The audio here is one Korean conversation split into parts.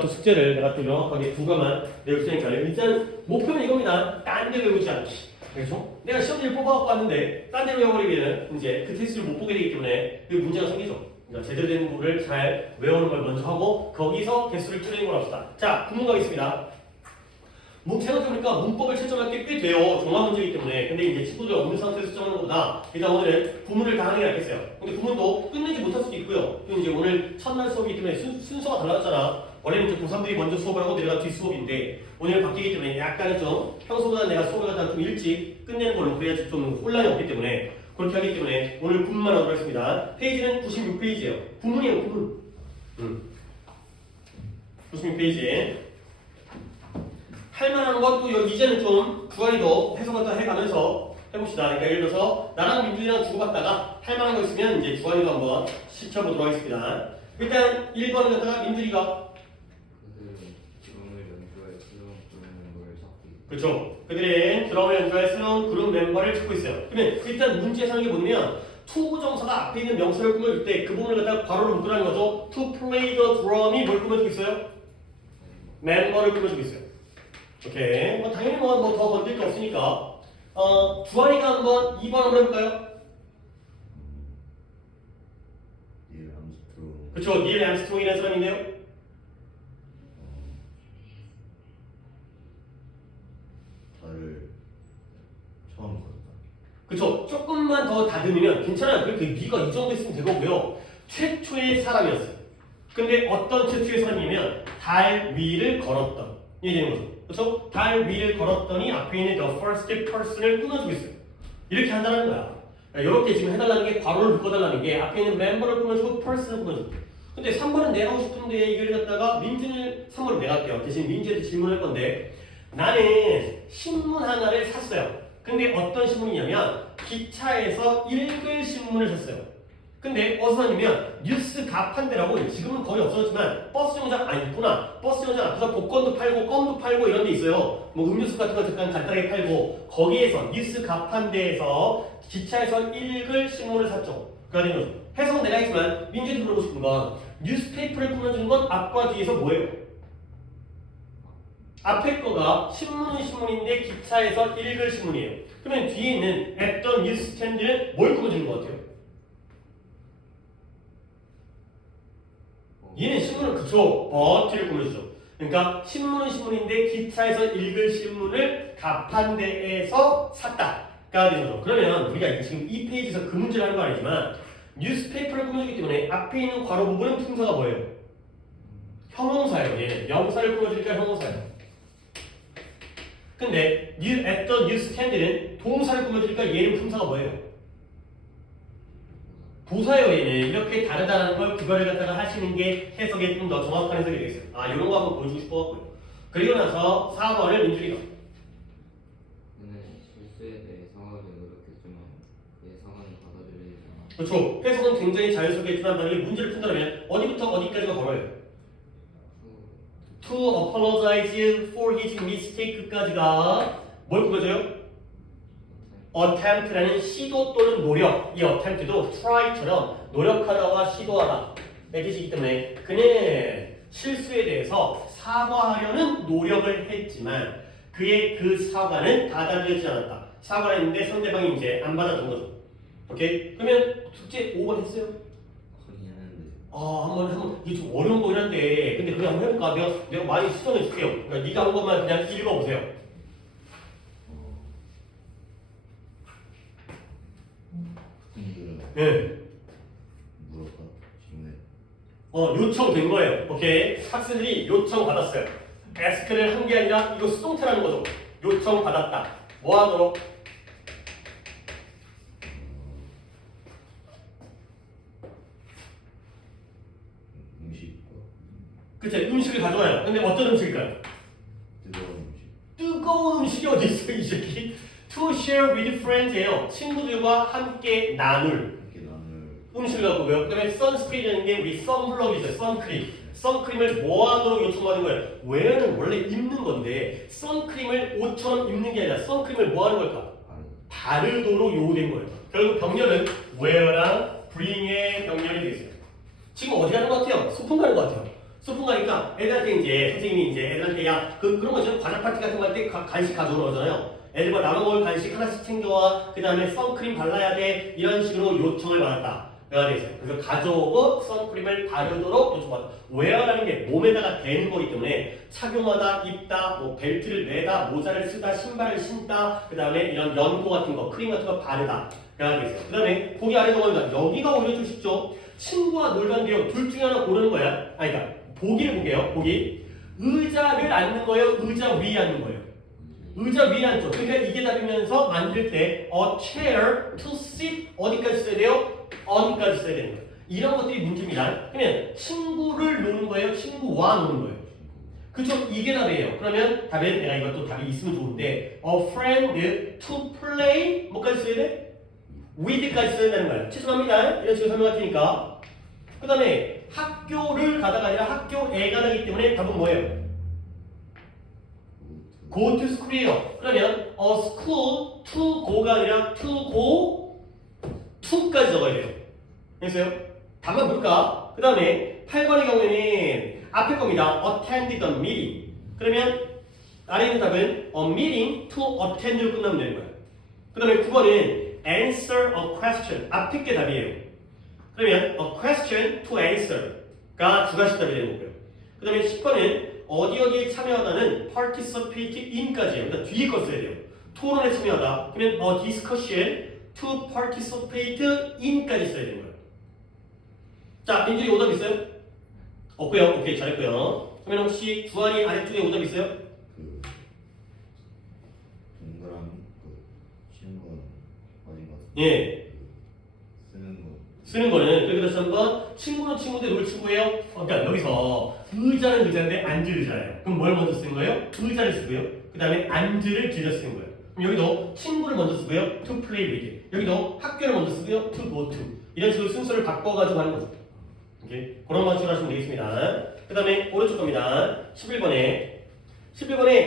또 숙제를 내가 또 명확하게 두 가만 내올 테니까 일단 목표는 이겁니다. 딴 데 외우지 않기. 그렇죠? 내가 시험지를 뽑아갖고 왔는데 딴 데 외워버리면 이제 그 테스트를 못 보게 되기 때문에 그 문제가 생기죠. 그러니까 제대로 된 부분을 잘 외우는 걸 먼저 하고 거기서 개수를 줄이는 걸 합시다. 자, 구문 가겠습니다. 생각해보니까 문법을 채점할 게 꽤 돼요. 종합 문제이기 때문에. 근데 이제 친구들 없는 상태에서 채점하는 것보다 일단 오늘은 구문을 다 하는 게 낫겠어요. 근데 구문도 끝내지 못할 수도 있고요. 또 이제 오늘 첫날 수업이기 때문에 순서가 달라졌잖아. 원래는 이제 고3들이 먼저 수업을 하고 내가 뒷 수업인데 오늘 바뀌기 때문에 약간은 좀 평소보다 내가 수업을 갖다 좀 일찍 끝내는 걸로 그래야지 좀 혼란이 없기 때문에 그렇게 하기 때문에 오늘 구문만 하도록 하겠습니다. 페이지는 96페이지예요. 구문이에요, 구문. 96페이지. 할 만한 것도 이제는 좀 주관이도 해석을 또 해가면서 해봅시다. 그러니까 예를 들어서 나랑 민준이랑 주고받다가 할 만한 거 있으면 이제 주관이도 한번 시켜보도록 하겠습니다. 일단 1번을 갖다가 민준이가 그렇죠. 그들의 드럼을 연주할 새로운 그룹 멤버를 찾고 있어요. 그러면 일단 문제에서 하는 게 뭐냐면 투부정사가 앞에 있는 명사를 꾸며줄 때 그 부분을 갖다가 괄호로 묶으라는 거죠. To play the drum이 뭘 꾸며주고 있어요? 멤버를 꾸며주고 있어요. 오케이. 당연히 뭐 더 건들 게 없으니까. 주한이가 한번 2번 한번 해볼까요? 닐 암스트롱. 그쵸. 닐 암스트롱이라는 사람인데요. 달을 처음 걷다. 그쵸. 조금만 더 다듬으면 괜찮아요. 그렇게 네가 이 정도 있으면 되고요. 최초의 사람이었어요. 근데 어떤 최초의 사람이냐면 달 위를 걸었던. 이게 되는 거죠. 그렇죠? 달 위를 걸었더니 앞에 있는 the first person을 끊어주고 있어요. 이렇게 한다는 거야. 이렇게 지금 해달라는 게 괄호를 묶어달라는 게 앞에 있는 멤버를 끊어주고 person을 끊어주고. 근데 3번은 내가 하고 싶은데 이걸 갖다가 민준을 3번을 내가 할게요. 대신 민준한테 질문할 건데 나는 신문 하나를 샀어요. 근데 어떤 신문이냐면 기차에서 읽을 신문을 샀어요. 근데 어디서 샀냐면 뉴스 가판대라고 지금은 거의 없어졌지만 버스 정류장 있구나. 버스 정류장 앞에서 복권도 팔고 껌도 팔고 이런 데 있어요. 뭐 음료수 같은 거 잠깐 간단하게 팔고 거기에서 뉴스 가판대에서 기차에서 읽을 신문을 샀죠. 그러니까 거죠. 해석은 내가 했지만 민준이 물어보고 싶은 건 뉴스페이퍼를 꾸며주는 건 앞과 뒤에서 뭐예요? 앞에 거가 신문은 신문인데 기차에서 읽을 신문이에요. 그러면 뒤에 있는 at the newsstand는 뭘 꾸며주는 것 같아요? 얘는 신문을 그쵸 버티를 꾸며주죠. 그러니까 신문은 신문인데 기차에서 읽을 신문을 가판대에서 샀다가 되는 거죠. 그러면 우리가 지금 이 페이지에서 그 문제를 하는 거 아니지만 뉴스페이퍼를 꾸며주기 때문에 앞에 있는 괄호 부분은 품사가 뭐예요? 형용사예요. 얘는 명사를 꾸며주니까 형용사예요. 근데 at the newsstand는 동사를 꾸며주니까 얘는 품사가 뭐예요? 부사예요. 얘는 이렇게 다르다는 걸 구별을 갖다가 하시는 게 해석에 좀 더 정확한 해석이 되겠어요. 이런 거 한번 보여주고 싶어갖고요. 그리고 나서 4번을 민준이가 저는 실수에 대해 사과하기 노력했지만 그의 사과는 받아들이지 않아. 그렇죠. 해석은 굉장히 자연스럽게 했지만 만약에 문제를 푼다면 어디부터 어디까지가 걸어요? To apologize for his mistake까지가 뭘 꾸며줘요? attempt라는 시도 또는 노력, 이 attempt도 try처럼 노력하다와 시도하다 의 뜻이기 때문에 그는 실수에 대해서 사과하려는 노력을 했지만 그의 그 사과는 받아들여지지 않았다. 사과를 했는데 상대방이 이제 안 받아준 거죠. 오케이? 그러면 숙제 5번 했어요? 하긴 하는데. 한번 이게 좀 어려운 거긴 한데 근데 그냥 한번 해볼까? 내가 많이 수정해 줄게요. 그러니까 네가 한 것만 그냥 읽어보세요. 학생들은 예. 물어봐. 직내. 요청된 거예요. 오케이. 학생들이 요청 받았어요. ask를 한 게 아니라 이거 수동태라는 거죠. 요청 받았다. 뭐 하도록? 음식과 그치? 음식을 가져와요. 근데 어떤 음식일까요? 뜨거운 음식. 뜨거운 음식이 어디 있어 이 새끼? To share with friends예요. 친구들과 함께 나눌 함께 나눌 음식을 갖고요. 그 다음에 선스크린이라는 게 우리 선블럭이 있어요. 선크림. 선크림을 뭐 하도록 요청받은 거예요? 웨어는 원래 입는 건데 선크림을 옷처럼 입는 게 아니라 선크림을 뭐 하는 걸까? 바르도록 요구된 거예요. 결국 병렬은 wear랑 bring의 병렬이 되겠어요. 지금 어디 가는 것 같아요? 소풍 가는 것 같아요. 소풍 가니까 애들한테 이제 선생님이 이제 애들한테 야 그런 거 있잖아요. 과자 파티 같은 거 할 때 간식 가져오는 거잖아요. 애들과 나눠 먹을 간식 하나씩 챙겨와. 그 다음에 선크림 발라야 돼. 이런 식으로 요청을 받았다. 그래서 가져오고 선크림을 바르도록 요청받았다. 웨어라는 게 몸에다가 대는 거기 때문에 착용하다, 입다, 뭐 벨트를 매다, 모자를 쓰다, 신발을 신다, 그 다음에 이런 연고 같은 거, 크림 같은 거 바르다. 그 다음에 거기 아래 동안입니다. 여기가 오히려 좀 쉽죠. 친구와 놀던데요. 둘 중에 하나 고르는 거야. 그러니까 보기를 볼게요. 보기. 의자를 앉는 거예요. 의자 위에 앉는 거예요. 의자 위에 앉죠. 그러니까 이게 답이면서 만들 때 a chair to sit 어디까지 써야 돼요? on까지 써야 되는 거예요. 이런 것들이 문제입니다. 그러면 친구를 노는 거예요? 친구와 노는 거예요? 그쵸? 이게 답이에요. 그러면 답은 내가 이것도 답이 있으면 좋은데 a friend to play 뭐까지 써야 돼? with까지 써야 되는 거예요. 죄송합니다. 이런 식으로 설명할 테니까. 그 다음에 학교를 가다가 아니라 학교에 가다기 때문에 답은 뭐예요? go to school이에요. 그러면 a school to go가 아니라 to go to까지 적어야 돼요. 됐어요? 답만 볼까? 그 다음에 8번의 경우에는 앞에 겁니다. attend the meeting. 그러면 아래 있는 답은 a meeting to attend로 끝나면 되는 거예요. 그 다음에 9번은 answer a question. 앞에 게 답이에요. 그러면 a question to answer가 주가식 답이 되는 거고요. 그 다음에 10번은 어디에 참여하다는 participate in까지예요. 그러니까 뒤에 거 써야 돼요. 토론에 참여하다. 그러면 a discussion to participate in까지 써야 되는 거예요. 자, 민준이 오답 있어요? 없고요. 오케이, 잘했고요. 그러면 혹시 주한이 아래쪽에 오답 있어요? 그 동그라미 그 쉬는 건 아닌 것 같아요. 예. 쓰는 거. 쓰는 거는 그렇게 다시 한번 친구는 친구인데 놀 친구예요? 그러니까 여기서 의자는 의자인데 앉을 의자예요. 그럼 뭘 먼저 쓰는 거예요? 의자를 쓰고요. 그 다음에 앉을 들여 쓰는 거예요. 그럼 여기도 친구를 먼저 쓰고요. to play with. 여기도 학교를 먼저 쓰고요. to go to. 이런 식으로 순서를 바꿔가지고 하는 거죠. 오케이? 그런 방식으로 하시면 되겠습니다. 그 다음에 오른쪽 겁니다. 11번에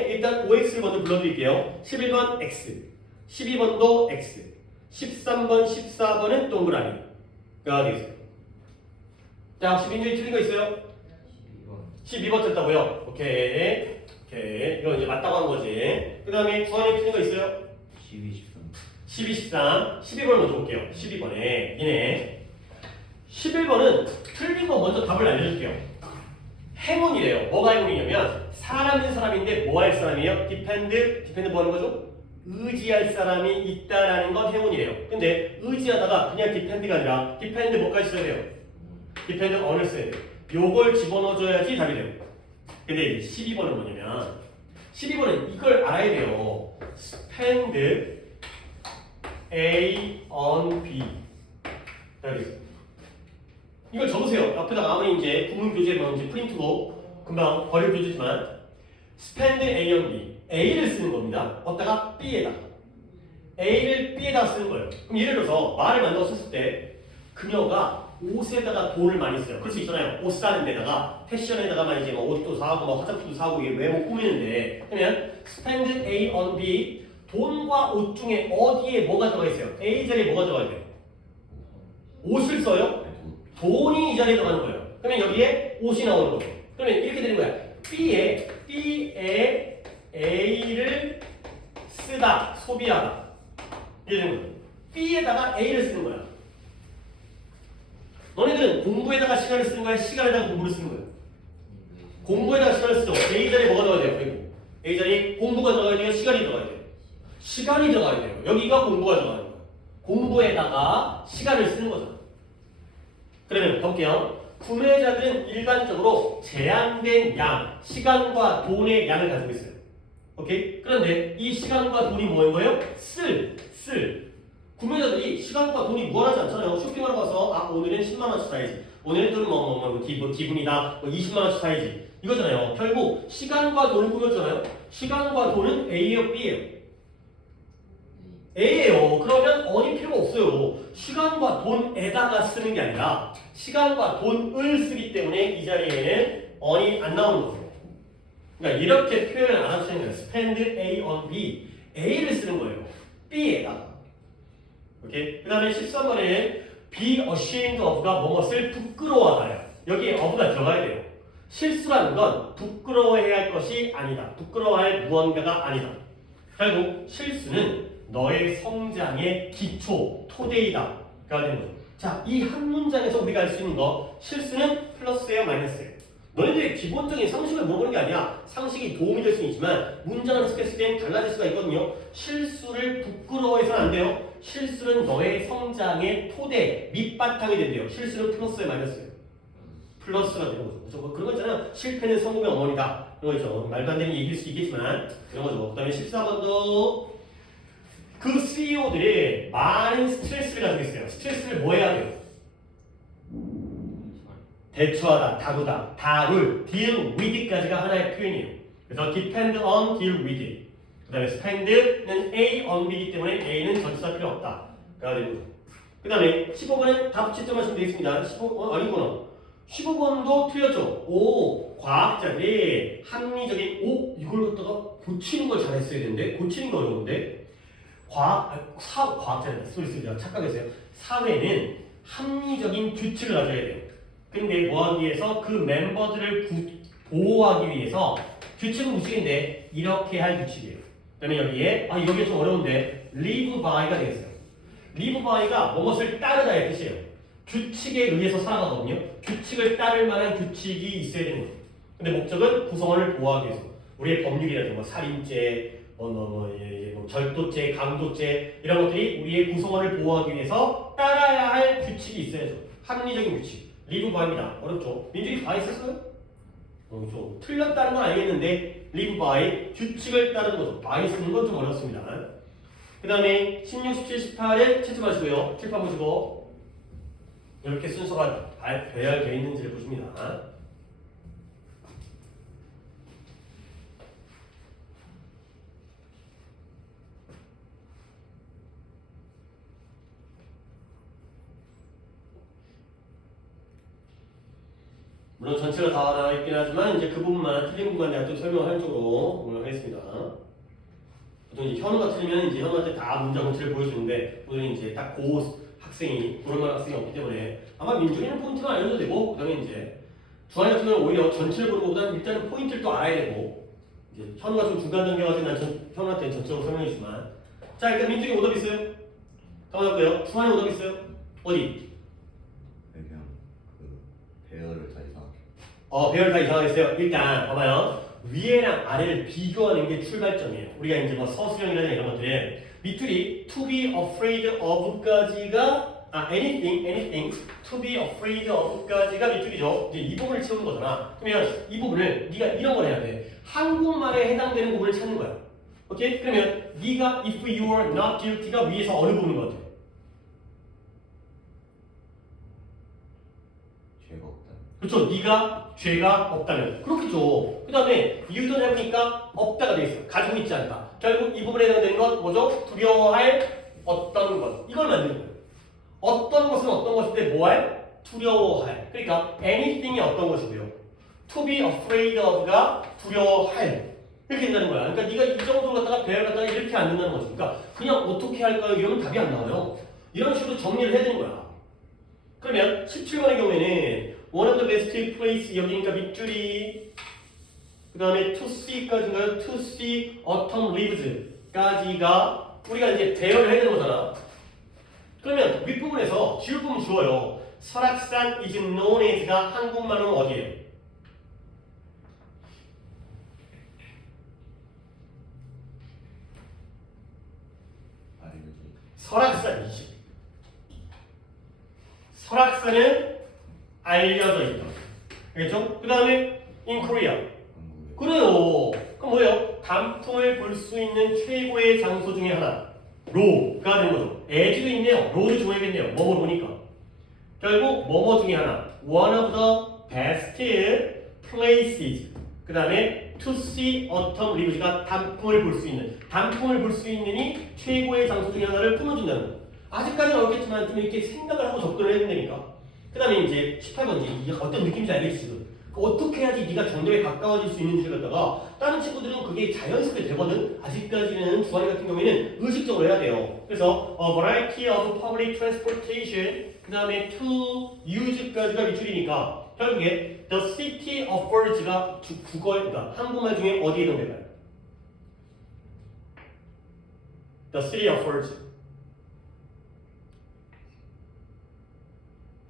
일단 OX를 먼저 불러드릴게요. 11번 X, 12번도 X, 13번, 14번은 동그라미가 되겠습니다. 자, 혹시 민준이 틀린 거 있어요? 12번 틀렸다고요? 오케이. 이거 이제 맞다고 한 거지. 그 다음에 주한이 틀린 거 있어요? 12, 13. 12, 13, 12번을 먼저 볼게요. 12번에 이네 11번은 틀린 거 먼저 답을 알려줄게요. 행운이래요. 뭐가 행운이냐면 사람 된 사람인데 뭐 할 사람이에요? 디펜드 뭐 하는 거죠? 의지할 사람이 있다라는 건 행운이래요. 근데 의지하다가 그냥 디펜드가 아니라 디펜드 뭐까지 써야 돼요? 디펜드 on을 써야 돼요. 요걸 집어넣어줘야지 답이 돼요. 근데 12번은 뭐냐면 12번은 이걸 알아야 돼요. spend A on B. 이걸 적으세요. 앞에다가 아무리 이제 구문 교재면 이제 프린트고 금방 버릴 교재지만 spend A on B. A를 쓰는 겁니다. 어디다가 B에다. A를 B에다 쓰는 거예요. 그럼 예를 들어서 말을 만들어 썼을 때 그녀가 옷에다가 돈을 많이 써요. 그럴 수 있잖아요. 옷 사는 데다가 패션에다가만 이제 뭐 옷도 사고 뭐 화장품도 사고 이게 외모 꾸미는데 그러면 spend A on B 돈과 옷 중에 어디에 뭐가 들어가 있어요? A 자리에 뭐가 들어가야 돼요? 옷을 써요? 돈이 이 자리에 들어가는 거예요. 그러면 여기에 옷이 나오는 거예요. 그러면 이렇게 되는 거야. B에 A를 쓰다, 소비하다. 이렇게 되는 거예요. B에다가 A를 쓰는 거야. 너네들은 공부에다가 시간을 쓰는 거야? 시간에다가 공부를 쓰는 거야? 공부에다가 시간을 쓰죠. A 자리에 뭐가 들어가야 돼요? 그리고 A 자리에 공부가 들어가야 돼요? 시간이 들어가야 돼요? 시간이 들어가야 돼요. 여기가 공부가 들어가는 거예요. 공부에다가 시간을 쓰는 거죠. 그러면 볼게요. 구매자들은 일반적으로 제한된 양, 시간과 돈의 양을 가지고 있어요. 오케이? 그런데 이 시간과 돈이 뭐인 거예요? 구매자들이 시간과 돈이 무한하지 않잖아요. 쇼핑하러 가서 아 오늘은 10만 원씩 사야지. 오늘은 또 기분이다. 20만 원씩 사야지. 이거잖아요. 결국 시간과 돈을 꾸몄잖아요. 시간과 돈은 A예요, B예요? A예요. 그러면 on이 필요가 없어요. 시간과 돈에다가 쓰는 게 아니라 시간과 돈을 쓰기 때문에 이 자리에는 on이 안 나오는 거예요. 그러니까 이렇게 표현을 안 하시는 거예요. spend A on B. A를 쓰는 거예요. B에다가. 오케이? 그 다음에 13번에 be ashamed of가 뭐뭇을 부끄러워하다요. 여기에 of가 들어가야 돼요. 실수라는 건 부끄러워해야 할 것이 아니다. 부끄러워할 무언가가 아니다. 결국 실수는 너의 성장의 기초, 토대이다. 가 되는 거죠. 자, 이 한 문장에서 우리가 알 수 있는 거 실수는 플러스예요, 마이너스예요? 너희들의 기본적인 상식을 물어보는 게 아니야. 상식이 도움이 될 수는 있지만 문장을 해석했을 땐 달라질 수가 있거든요. 실수를 부끄러워해서는 안 돼요. 실수는 너의 성장의 토대, 밑바탕이 된대요. 실수는 플러스예요, 마이너스예요? 플러스가 되는 거죠. 그렇죠? 그런 거 있잖아요. 실패는 성공의 어머니다. 그런 거 있죠. 말도 안 되는 얘기일 수 있겠지만 그런 거죠. 그 다음에 14번도 그 CEO들이 많은 스트레스를 가지고 있어요. 스트레스를 뭐 해야 돼요? 대처하다, 다루다, 다룰, deal with까지가 하나의 표현이에요. 그래서 depend on, deal with. 그 다음에 spend는 A on B이기 때문에 A는 전치사 필요 없다. 가 되는 거죠. 그 다음에 15번은 다 붙였던 되겠습니다. 15번 아니구나. 15번도 틀렸죠. 오, 과학자들이 합리적인 이걸 갖다가 고치는 걸 잘했어야 되는데 고치는 거 어려운데 과학자는 소리 착각했어요. 사회는 합리적인 규칙을 가져야 돼요. 근데 뭐 하기 위해서 그 멤버들을 보호하기 위해서 규칙은 무식인데 이렇게 할 규칙이에요. 그다음에 여기에 여기 좀 어려운데 live by가 되겠어요. live by가 무엇을 따르다의 뜻이에요. 규칙에 의해서 살아가거든요. 규칙을 따를 만한 규칙이 있어야 되는 거예요. 근데 목적은 구성원을 보호하기 위해서 우리의 법률이라든가 뭐 살인죄, 절도죄, 강도죄 이런 것들이 우리의 구성원을 보호하기 위해서 따라야 할 규칙이 있어야죠. 합리적인 규칙. 리브 바이입니다. 어렵죠? 민들이 바이 썼어요? 좀 틀렸다는 건 알겠는데 리브 바이 규칙을 따르는 거죠. 바이 쓰는 건 좀 어렵습니다. 그 다음에 16, 17, 18에 채점하시고요. 칠판 보시고 이렇게 순서가 배열되어 있는지를 보십니다. 물론 전체가 다 나와 있긴 하지만 이제 그 부분만 틀린 부분만 내가 좀 설명하는 쪽으로 하겠습니다. 보통 이제 현우가 틀리면 이제 현우한테 다 문장 전체를 보여주는데 오늘 이제 딱 학생이 그런 만한 학생이 없기 때문에 아마 민준이는 포인트만 알려도 되고 그다음에 이제 주한이 같은 경우는 오히려 전체를 보는 것보다는 일단은 포인트를 또 알아야 되고 이제 현우가 좀 중간 단계가지고 난 현우한테는 전체적으로 설명해주지만 자 일단 민준이 오답 있어요? 가만할까요? 주한이 오답 있어요? 어디? 그냥 배열을 다 이상하게. 배열 다 이상하겠어요. 일단 봐봐요. 위에랑 아래를 비교하는 게 출발점이에요. 우리가 이제 뭐 서술형이라는 이런 것들은 밑줄이 to be afraid of까지가 anything to be afraid of까지가 밑줄이죠. 이제 이 부분을 채우는 거잖아. 그러면 이 부분을 네가 이런 걸 해야 돼. 한국말에 해당되는 부분을 찾는 거야. 오케이? 그러면 네가 if you are not guilty가 위에서 어느 부분인 것 같아? 죄가 없다. 그렇죠. 네가 죄가 없다면 그렇겠죠. 그 다음에 you don't have니까 없다가 돼 있어요. 가지고 있지 않다. 결국 이 부분에 해당되는 건 뭐죠? 두려워할 어떤 것 이걸 만드는 거예요. 어떤 것은 어떤 것인데 뭐할? 두려워할. 그러니까 anything이 어떤 것이고요. to be afraid of가 두려워할 이렇게 된다는 거야. 그러니까 네가 이 정도로 갖다가 배열 갖다가 이렇게 안 된다는 거지. 그러니까 그냥 어떻게 할까요? 이러면 답이 안 나와요. 이런 식으로 정리를 해야 되는 거야. 그러면 17번의 경우에는 one of the best place 여기니까 밑줄이 그 다음에 to see까지인가요? to see autumn leaves까지가 우리가 이제 배열을 해야 되는 거잖아. 그러면 윗부분에서 지울 부분 지워요. 설악산 is known as가 한국말로는 어디예요? 설악산이지. 설악산은 알려져 있다. 알겠죠? 그 다음에 in Korea. 그래요. 그럼 뭐예요? 단풍을 볼 수 있는 최고의 장소 중에 하나. 로가 되는 거죠. as도 있네요. 로를 줘야겠네요. 뭐뭐 보니까. 결국 뭐뭐 중에 하나. One of the best places. 그 다음에 to see autumn leaves가 단풍을 볼 수 있는. 단풍을 볼 수 있는이 최고의 장소 중에 하나를 품어준다는 거. 아직까지는 어렵겠지만 좀 이렇게 생각을 하고 접근을 해야 되니까. 그 다음에 이제 18번지. 이게 어떤 느낌인지 알겠지 지금. 어떻게 해야지 네가 정답에 가까워질 수 있는지를 갖다가 다른 친구들은 그게 자연스럽게 되거든. 아직까지는 주한이 같은 경우에는 의식적으로 해야 돼요. 그래서 variety of public transportation 그 다음에 to use까지가 밑줄이니까 결국에 the city affords가 그러니까 한국말 중에 어디에 해당될까요? the city affords.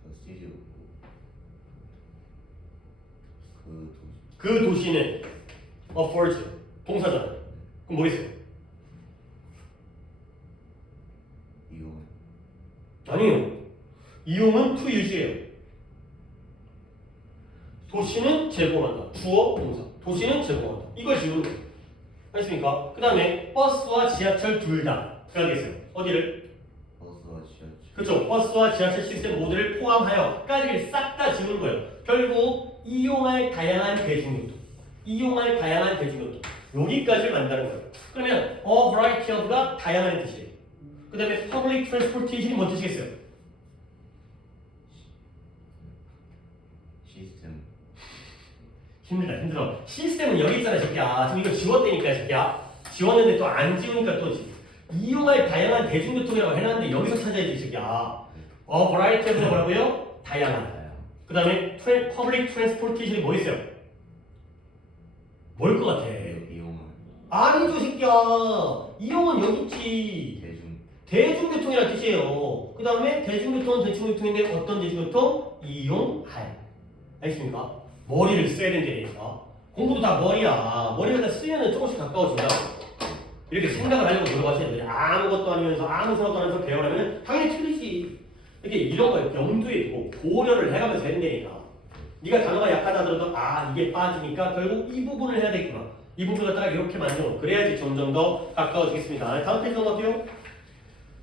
더 시리오 그 도시 그 도시는 affords 동사잖아. 그럼 뭐겠어요? 이용 아니에요. 이용은 to use예요. 도시는 제공한다. 주어 동사. 도시는 제공한다. 이걸 지우는 거예요. 알겠습니까? 그 다음에 버스와 지하철 둘 다. 그러겠어요. 어디를? 버스와 지하철 그렇죠. 버스와 지하철 시스템 모두를 포함하여 까지를 싹 다 지우는 거예요. 결국 이용할 다양한 대중교통. 이용할 다양한 대중교통. 여기까지를 만드는 거예요. 그러면 a variety of가 다양한 뜻이에요. 그 다음에 public transportation이 뭔 뜻이겠어요? 시스템 힘들어. 시스템은 여기 있잖아, 새끼야. 지금 이거 지웠다니까, 새끼야. 지웠는데 또 안 지우니까 또 이용할 다양한 대중교통이라고 해놨는데 여기서 찾아야지, 새끼야. variety of가 뭐라고요? 다양한. 그 다음에 public transportation이 뭐 있어요? 뭘 것 같아? 이용을 아니죠, 새끼야. 이용은 여기 있지. 대중교통이라는 뜻이에요. 그 다음에 대중교통은 대중교통인데 어떤 대중교통? 이용할. 알겠습니까? 머리를 써야 된다니까. 공부도 다 머리야. 머리를 다 쓰면 조금씩 가까워진다. 이렇게 생각을 하려고 노력하셔야 돼요. 아무것도 아니면서 아무 생각도 안 하면서 배우려면 당연히 틀리지. 이렇게 이런 걸 염두에 두고 고려를 해가면서 해야 된다니까. 네가 단어가 약하다 하더라도 이게 빠지니까 결국 이 부분을 해야 되겠구나. 이 부분을 갖다가 이렇게 만들어. 그래야지 점점 더 가까워지겠습니다. 다음 페이지 넘어갈게요.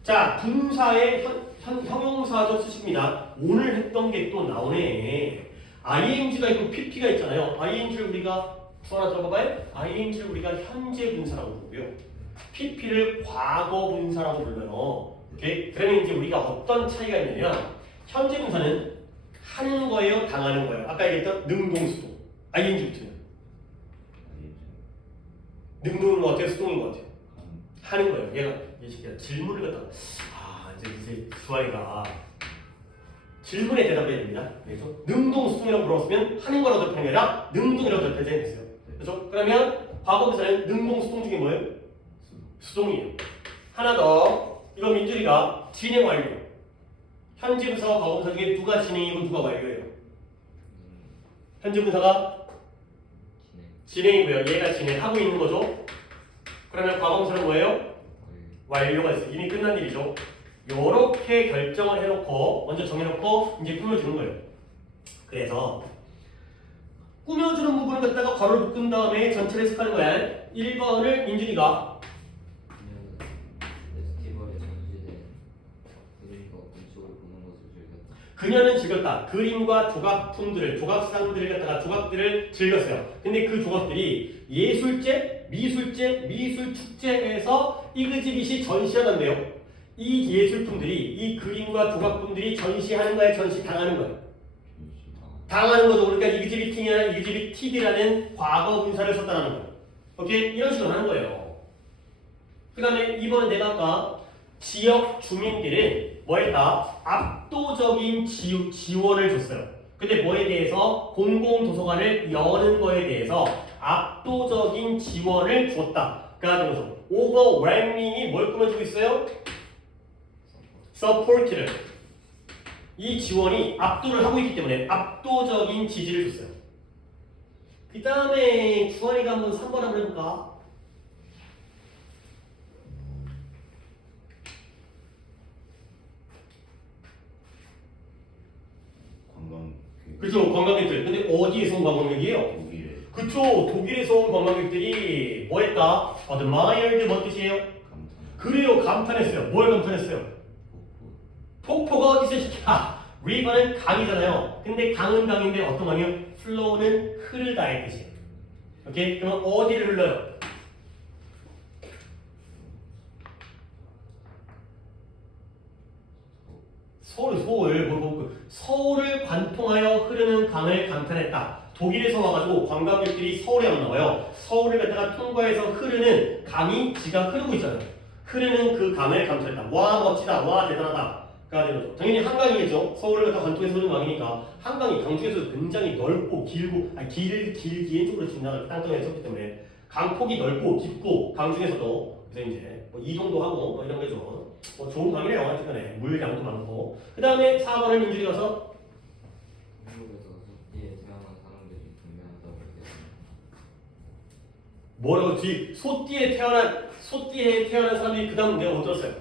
자, 분사의 형용사적 수식입니다. 오늘 했던 게 또 나오네. ing가 있고 pp가 있잖아요. ing를 우리가 하나 들어봐봐요. ing를 우리가 현재 분사라고 부르고요. pp를 과거 분사라고 불러요. 오케이? 그러면 이제 우리가 어떤 차이가 있냐면 현재 분사는 하는 거예요, 당하는 거예요. 아까 얘기했던 능동수동. ing부터는 능동인 것 같아요, 수동인 것 같아요. 하는 거예요. 얘가 이 새끼야 질문을 갖다가 이제 주아이가 질문에 대답해야 됩니다. 그래서 능동수동이라고 물었으면 하는 거라고 대답하는 게 아니라 능동이라고 대답해야 되겠어요. 그렇죠? 그러면 과거분사는 능동수동 중에 뭐예요? 수동이에요. 하나 더. 이거 민준이가 진행 완료. 현재 분사와 과거분사 중에 누가 진행이고 누가 완료예요? 현재 분사가 진행이고요. 얘가 진행하고 있는 거죠. 그러면 과거분사는 뭐예요? 완료가 있어요. 이미 끝난 일이죠. 요렇게 결정을 해놓고 먼저 정해놓고 이제 꾸며주는 거예요. 그래서 꾸며주는 부분을 갖다가 괄호를 묶은 다음에 전체를 해석하는 거야. 1번을 민준이가 페스티벌에 전시된 그림과 건축을 보는 것을 즐겼다. 그녀는 즐겼다. 그림과 조각품들을 조각상들을 갖다가 조각들을 즐겼어요. 근데 그 조각들이 예술제, 미술 축제에서 이그지빗이 전시하던데요. 이 예술품들이 이 그림과 조각품들이 전시하는 거야, 전시당하는 거야? 당하는 거죠. 그러니까 이그지비팅이나 이그지비티드라는 과거 분사를 썼다는 거예요. 오케이? 이런 식으로 하는 거예요. 그 다음에 이번에 내가 아까 지역 주민들은 뭐 했다? 압도적인 지원을 줬어요. 근데 뭐에 대해서? 공공도서관을 여는 거에 대해서 압도적인 지원을 줬다. 그래가지고 overwhelming이 뭘 꾸며주고 있어요? support를. 이 지원이 압도를 하고 있기 때문에 압도적인 지지를 줬어요. 그 다음에 주환이가 한번 3번 한번 해볼까? 그쵸, 관광객들. 근데 어디에서 온 관광객이에요? 독일에 그쵸, 독일에서 온 관광객들이 뭐 했다? admired 뭐 뜻이에요? 감탄 그래요, 감탄했어요. 뭘 감탄했어요? 폭포가 어디서 시켜? river는 강이잖아요. 근데 강은 강인데 어떤 강이요? flow는 흐르다의 뜻이에요. 오케이? 그럼 어디를 흘러요? 서울을 관통하여 흐르는 강을 감탄했다. 독일에서 와가지고 관광객들이 서울에 안 나와요. 서울을 갖다가 통과해서 흐르는 강이 지가 흐르고 있잖아요. 흐르는 그 강을 감탄했다. 와 멋지다. 와 대단하다. 되는 거죠. 당연히 한강이겠죠. 서울을 갖다 관통해서 흐르는 강이니까 한강이 강주에서 굉장히 넓고 길고 길기엔 쪽으로 지나갈 땅덩이가 쳤기 때문에 강폭이 넓고 깊고 강중에서도 그래서 이제 뭐 이동도 하고 뭐 이런 거죠. 뭐 좋은 강이네요. 하여튼간에 물량도 많고. 그 다음에 4번을 민준이 가서 한국에서 소띠에 태어난 사람들이 분명하다고 얘기했습니다. 뭐라고 했지? 소띠에 태어난 사람들이 그 다음 내가 못 들었어요.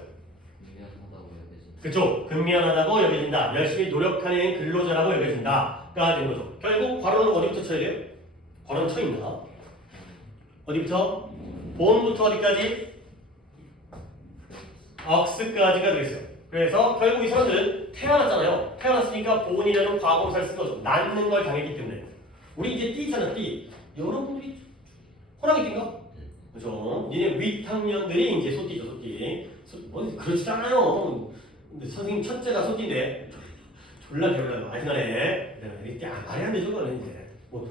분명하다고 여겨진다. 그쵸? 근미안하다고 여겨진다. 열심히 노력하는 근로자라고 여겨진다가 되는 거죠. 결국 괄호는 어디부터 쳐야 돼요? 괄호는 쳐 있나? 어디부터? 본부터 어디까지? 억스까지가 되겠어요. 그래서 결국 이 사람들은 태어났잖아요. 태어났으니까 본이라는 과거사를 쓴 거죠. 낳는 걸 당했기 때문에. 우리 이제 띠 있잖아, 띠. 여러분들이 호랑이 띠인가? 그죠? 얘네 윗학년들이 이제 소띠죠, 소띠. 그렇지 않아요. 근데 선생님 첫째가 소띠인데 졸라 배울라요. 아시나네? 말이 안 되죠, 그거는 이제.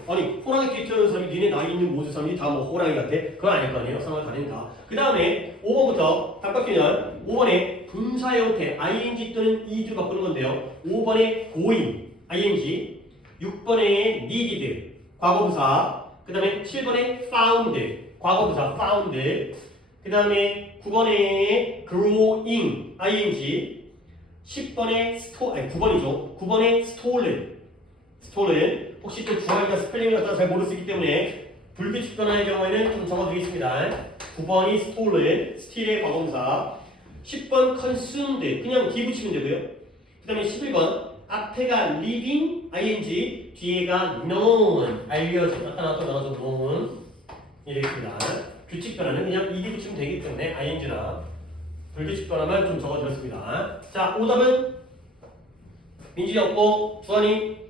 아니 호랑이 띠 태어난 사람이 니네 나이 있는 모든 사람이 다 뭐 호랑이 같아? 그건 아닐 거 아니에요. 상황을 가린다. 그 다음에 5번부터 답답히는 5번에 분사 형태 ing 또는 ed로 바꾸는 건데요. 5번에 going ing 6번에 needed 과거부사 그 다음에 7번에 found 과거부사 found 그 다음에 9번에 growing ing 10번에 9번이죠. 9번에 stolen 혹시 또 중앙이나 스펠링을 갖다가 잘 모르시기 때문에 불규칙 변화의 경우에는 좀 적어드리겠습니다. 9번이 stolen, steal의 과거분사 10번 consumed, 그냥 D 붙이면 되고요. 그 다음에 11번 앞에가 living, ing, 뒤에가 known, 알려진, 나타나서 나와서 known 이렇습니다. 규칙 변화는 그냥 ed 붙이면 되기 때문에 ing나 불규칙 변화만 좀 적어드렸습니다. 자, 오답은 민지였고 주환이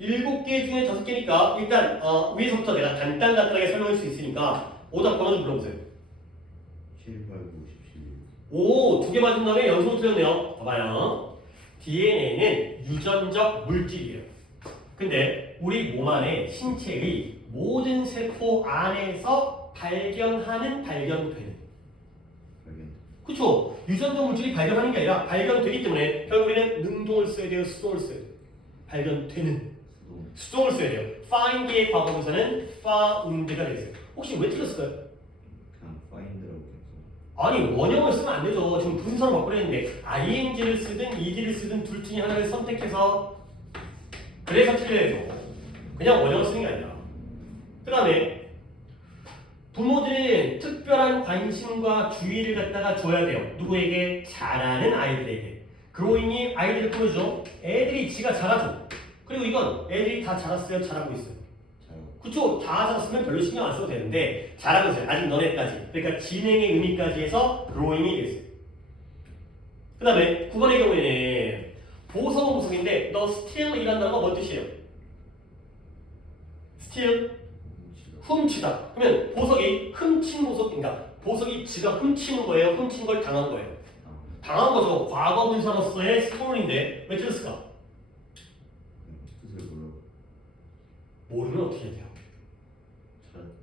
7개 중에 5개니까 일단 위에서부터 내가 간단하게 설명할 수 있으니까 오답 번호 좀 불러보세요. 7, 8, 9, 10, 11. 오, 2개 맞은 다음에 연속으로 틀렸네요. 봐봐요. DNA는 유전적 물질이에요. 근데 우리 몸 안에 신체의 모든 세포 안에서 발견되는 그쵸? 유전적 물질이 발견하는 게 아니라 발견되기 때문에 결국 우리는 능동을 써야 돼요? 수동을 써야 돼요? 발견되는 수동을 써야 돼요. find의 과거분사는 found가 되겠어요. 혹시 왜 틀렸을까요? 그냥 find라고 해서. 아니 원형을 쓰면 안 되죠. 지금 분사로 바꾸려 했는데 ing를 쓰든 ed를 쓰든 둘 중에 하나를 선택해서 그래서 틀려야죠. 그냥 원형을 쓰는 게 아니라. 그 다음에 부모들은 특별한 관심과 주의를 갖다가 줘야 돼요. 누구에게? 자라는 아이들에게. 그로잉이 아이들을 보여줘. 애들이 지가 자라죠. 그리고 이건 애들이 다 자랐어요? 잘하고 있어요? 그쵸? 다 자랐으면 별로 신경 안 써도 되는데 잘하고 있어요. 아직 너네까지. 그러니까 진행의 의미까지 해서 그로잉이 되겠어요. 그 다음에 9번의 경우에는 보석은 보석인데 너 still 이란다는 건 뭔 뜻이에요? still? 훔치다. 그러면 보석이 훔친 보석인가? 보석이 지가 훔치는 거예요? 훔친 걸 당한 거예요? 당한 거죠. 과거 분사로서의 스토리인데 왜 틀렸을까? 뜻을 몰라. 모르면 어떻게 해야 돼요?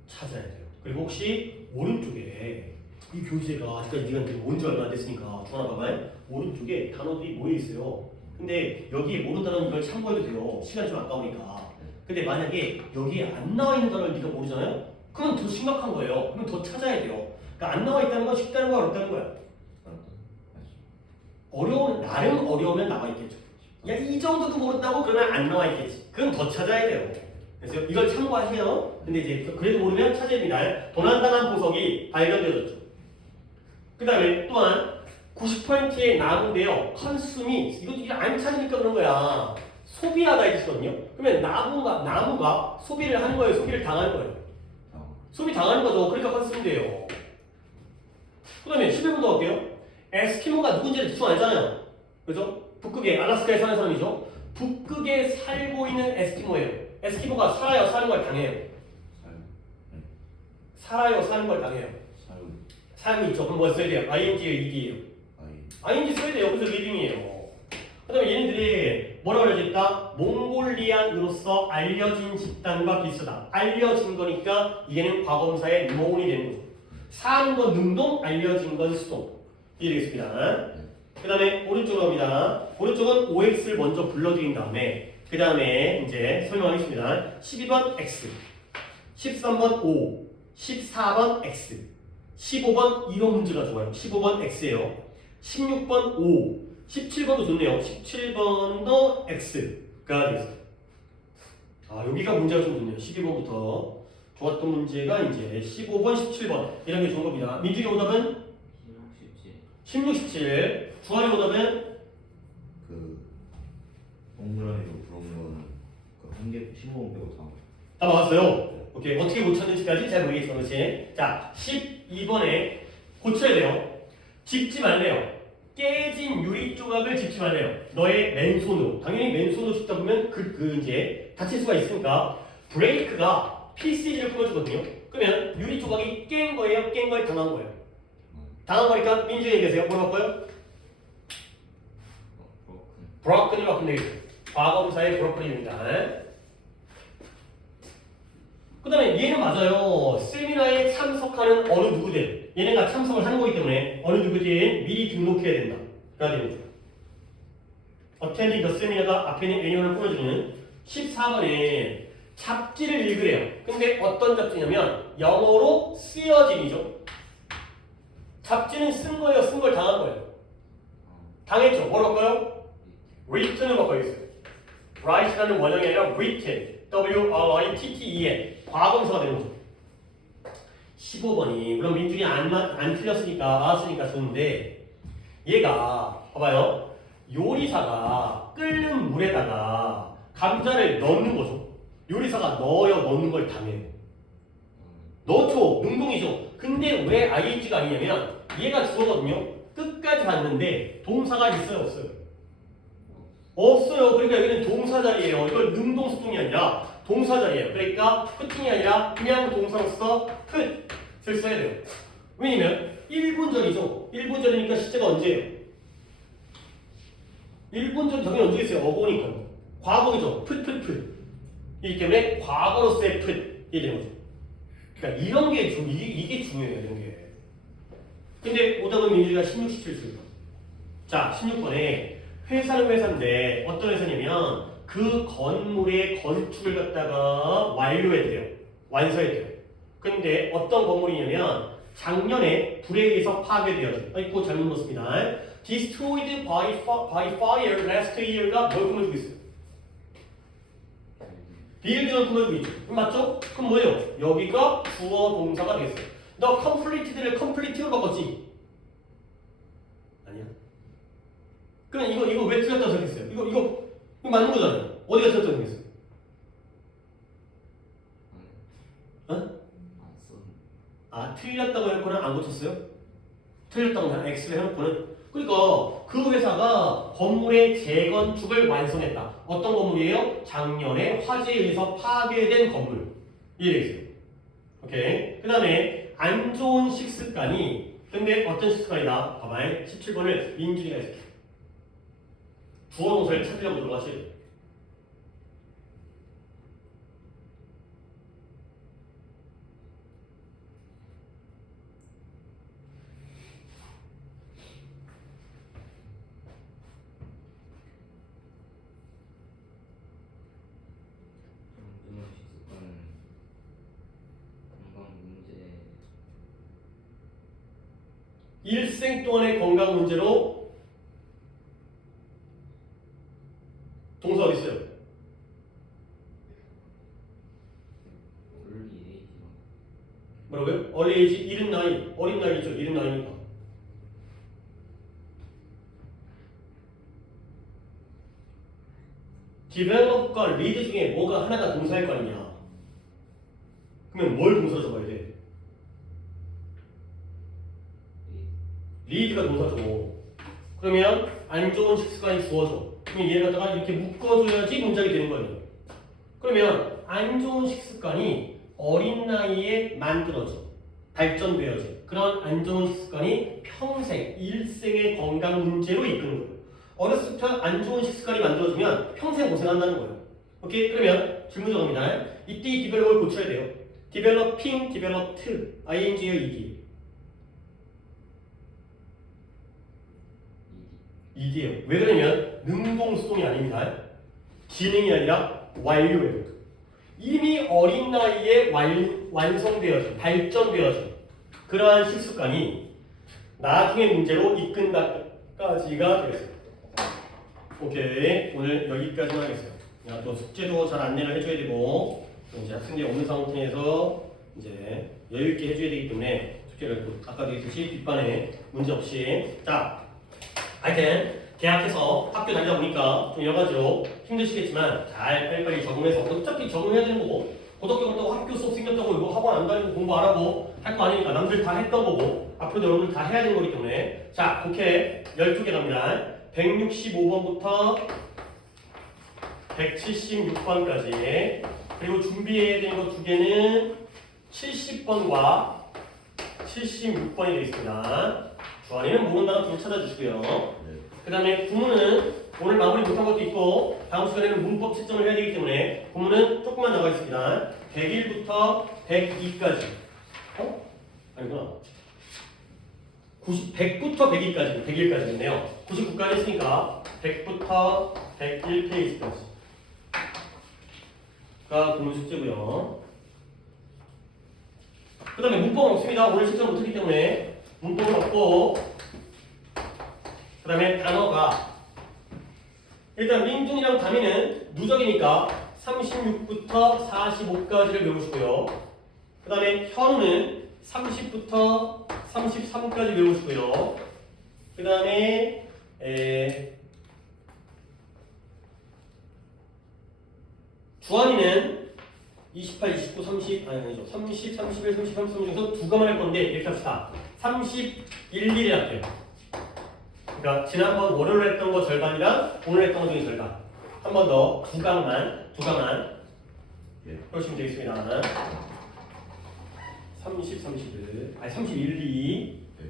찾아야 돼요. 그리고 혹시 오른쪽에 이 교재가 아직까지 네가 온 지 얼마 안 됐으니까 중하나 봐봐요. 오른쪽에 단어들이 모여 있어요. 근데 여기에 모르는 단어는 이걸 참고해도 돼요. 시간이 좀 아까우니까. 근데 만약에 여기에 안 나와 있는 단어를 네가 모르잖아요? 그럼 더 심각한 거예요. 그럼 더 찾아야 돼요. 그러니까 안 나와 있다는 건 쉽다는 거야, 어렵다는 거야? 나름 어려우면 나와 있겠죠. 야, 이 정도도 모른다고 그러면 안 나와 있겠지. 그럼 더 찾아야 돼요. 그래서 이걸 참고하세요. 근데 이제 그래도 모르면 찾아야 됩니다. 도난당한 보석이 발견되어졌죠. 그 다음에 또한 90%의 나무인데요. 컨숨이 이것도 안 찾으니까 그런 거야. 소비하다 이 뜻이거든요. 그러면 나무가 소비를 하는 거예요. 소비를 당하는 거예요. 소비 당하는 거죠. 그러니까 컨숨이 돼요. 그 다음에 11번도 갈게요. 에스키모가 누군지를 대충 알잖아요. 그죠? 북극에 알라스카에 사는 사람이죠. 북극에 살고 있는 에스키모예요. 에스키모가 살아요, 사는 걸 당해요. 살아요, 사는 걸 당해요. 살고 있죠. 그럼 뭐 써야 돼요? ing예요, ed예요? ing 써야 돼요. 그래서 living이에요. 그 다음에 얘네들이 뭐라고 알려져 있다? 몽골리안으로서 알려진 집단과 비슷하다. 알려진 거니까 얘는 과거분사의 known이 되는 거죠. 사는 건 능동, 알려진 건 수동. 이해되겠습니다. 그 다음에 오른쪽으로 갑니다. 오른쪽은 OX를 먼저 불러드린 다음에 그 다음에 이제 설명하겠습니다. 12번 X, 13번 O, 14번 X, 15번 이런 문제가 좋아요. 15번 X예요. 16번 O, 17번도 좋네요. 17번도 X가 되겠습니다. 아, 여기가 문제가 좀 좋네요. 12번부터 좋았던 문제가 이제 15번, 17번 이런 게 좋은 겁니다. 민준이 오답은 16, 17. 주한이 오답은 그 동그라미로 부른 거는 그한 개 15번 빼고 다 다. 맞았어요. 오케이. 어떻게 못 찾는지까지 잘 모르겠지만 그렇지. 자, 12번에 고쳐야 돼요. 짚지 말래요. 깨진 유리 조각을 짚지 말래요. 너의 맨손으로. 당연히 맨손으로 짚다 보면 이제 다칠 수가 있으니까 브레이크가 PC를 끊어주거든요. 그러면 유리 조각이 깬 거예요? 깬 거에 당한 거예요? 당한 거니까 민준이 얘기하세요. 뭐라고 할까요? 브로큰으로 바꾸면 되겠죠. 과거분사의 브로큰입니다. 그 다음에 얘는 맞아요. 세미나에 참석하는 어느 누구든 얘네가 참석을 하는 거기 때문에 어느 누구든 미리 등록해야 된다. 라는 거죠. Attending the seminar가 앞에 있는 애니언을 풀어주는 14번에 잡지를 읽으래요. 근데 어떤 잡지냐면 영어로 쓰여진이죠. 잡지는 쓴 거예요? 쓴 걸 당한 거예요? 당했죠. 뭐로 할까요? written으로 바꿔야겠어요. write라는 원형이 아니라 written, W-R-I-T-T-E-N 과거분사가 되는 거죠. 15번이 물론 민준이 안 틀렸으니까 맞았으니까 좋은데 얘가 봐봐요. 요리사가 끓는 물에다가 감자를 넣는 거죠. 요리사가 넣는 걸 당해요. 넣죠. 능동이죠. 근데 왜 ing가 아니냐면 얘가 주어거든요. 끝까지 갔는데 동사가 있어요? 없어요? 없어요. 그러니까 여기는 동사 자리예요. 이걸 능동 수동이 아니라 동사 자리예요. 그러니까 putting이 아니라 그냥 동사로서 put을 써야 돼요. 왜냐면 1분 전이죠. 1분 전이니까 시제가 언제예요? 이분 전 당연히 언제겠어요? 어고니까 과거이죠. put 이기 때문에 과거로서의 put이 되는 거죠. 그러니까 이런 게 이게 중요해요. 이런 게. 근데 오답은 민주가 16, 17 수입니다. 자, 16번에 회사는 회사인데 어떤 회사냐면 그 건물의 건축을 갖다가 완료해야 돼요. 완수해야 돼요. 근데 어떤 건물이냐면 작년에 불에 의해서 파괴되어진 그거 잘못 넣었습니다. Destroyed by fire last year가 뭘 꾸며주고 있어요? building을 꾸며주고 있죠. 그럼 맞죠? 그럼 뭐예요? 여기가 주어 동사가 되겠어요. 너 completed를 complete로 바꿨지? 아니야. 그럼 이거 왜 틀렸다고 생각했어요? 이거 맞는 거잖아요. 어디가 틀렸다고 생각했어요? 아, 틀렸다고 해놓고는 안 고쳤어요? 틀렸다고 그냥 X를 해놓고는 그러니까 그 회사가 건물의 재건축을 완성했다. 어떤 건물이에요? 작년에 화재에 의해서 파괴된 건물. 이해되겠어요? 오케이. 그 다음에 안 좋은 식습관이 근데 어떤 식습관이다? 봐봐요. 17번을 민준이가 해석해. 주어 동사를 찾으려고 들어가셔야 돼요. 일생 동안의 건강 문제로 동사 어디 있어요? 뭐라고요? early age 이른 나이 어린 나이죠. 이른 나이니까. develop과 lead 중에 뭐가 하나가 동사일 거 아니냐? 그러면 뭘 동사로 잡아야 돼? lead가 동사죠. 그러면 안 좋은 식습관이 주어져. 그럼 얘를 갖다가 이렇게 묶어줘야지 문장이 되는 거예요. 그러면 안 좋은 식습관이 어린 나이에 만들어져 발전되어져. 그런 안 좋은 식습관이 평생 일생의 건강 문제로 이끄는 거예요. 어렸을 때 안 좋은 식습관이 만들어지면 평생 고생한다는 거예요. 오케이? 그러면 질문 들어갑니다. 이때 이 develop을 고쳐야 돼요. developing, developed, ing에요, 이기. 이게요. 왜 그러냐면 능동수동이 아닙니다. 기능이 아니라 완료예요. 이미 어린 나이에 완성되어진, 발전되어진 그러한 실습관이 나중에 문제로 이끈다까지가 되겠습니다. 오케이. 오늘 여기까지만 하겠어요. 야, 또 숙제도 잘 안내를 해줘야 되고, 또 이제 학생들이 없는 상태에서 이제 여유있게 해줘야 되기 때문에 숙제를 또 아까도 얘기했듯이 뒷반에 문제 없이. 자, 하여튼 대학에서 학교 다니다 보니까 좀 여러 가지로 힘드시겠지만 잘 빨리빨리 적응해서 어차피 적응해야 되는 거고 고등학교 갔다고 학교 수업 생겼다고 이거 학원 안 다니고 공부 안 하고 할 거 아니니까 남들 다 했던 거고 앞으로도 여러분들 다 해야 되는 거기 때문에 자 국회 12개 갑니다. 165번부터 176번까지 그리고 준비해야 되는 거 두 개는 70번과 76번이 되겠습니다. 주한이는 모르는 단어 둘 찾아주시고요. 네. 그 다음에 구문은 오늘 마무리 못한 것도 있고 다음 시간에는 문법 채점을 해야 되기 때문에 구문은 조금만 나가 있습니다. 101부터 102까지. 아니구나. 100부터 102까지, 101까지인데요. 99까지 했으니까 100부터 101페이지까지. 가 구문 숙제고요. 그 다음에 문법은 없습니다. 오늘 채점 못했기 때문에 문법은 없고 그 다음에 단어가 일단 민둥이랑 담이는 누적이니까 36부터 45까지를 외우시고요. 그 다음에 현우는 30부터 33까지 외우시고요. 그 다음에 주한이는 28, 29, 30, 아니죠. 30, 31, 32, 33 중에서 두 가만 할 건데 이렇게 합시다. 31, 1에 할게요. 그러니까 지난번 월요일 했던 거 절반이랑 오늘 했던 거 중에 절반. 한 번 더 두 강만 예. 그러시면 되겠습니다. 30, 31, 아니 31, 2. 네.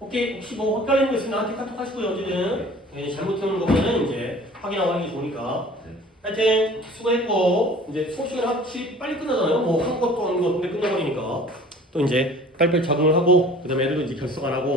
오케이. 혹시 뭐 헷갈리는 거 있으면 나한테 카톡 하시고요. 언제든 잘못해놓은 거면은 이제 확인하고 하는 게 좋으니까. 네. 하여튼 수고했고 이제 수업 시간 확실히 빨리 끝나잖아요. 뭐 한 것도 안 거 근데 끝나버리니까 또 이제 빨리빨리 적응을 하고 그 다음에 애들도 이제 결석 안 하고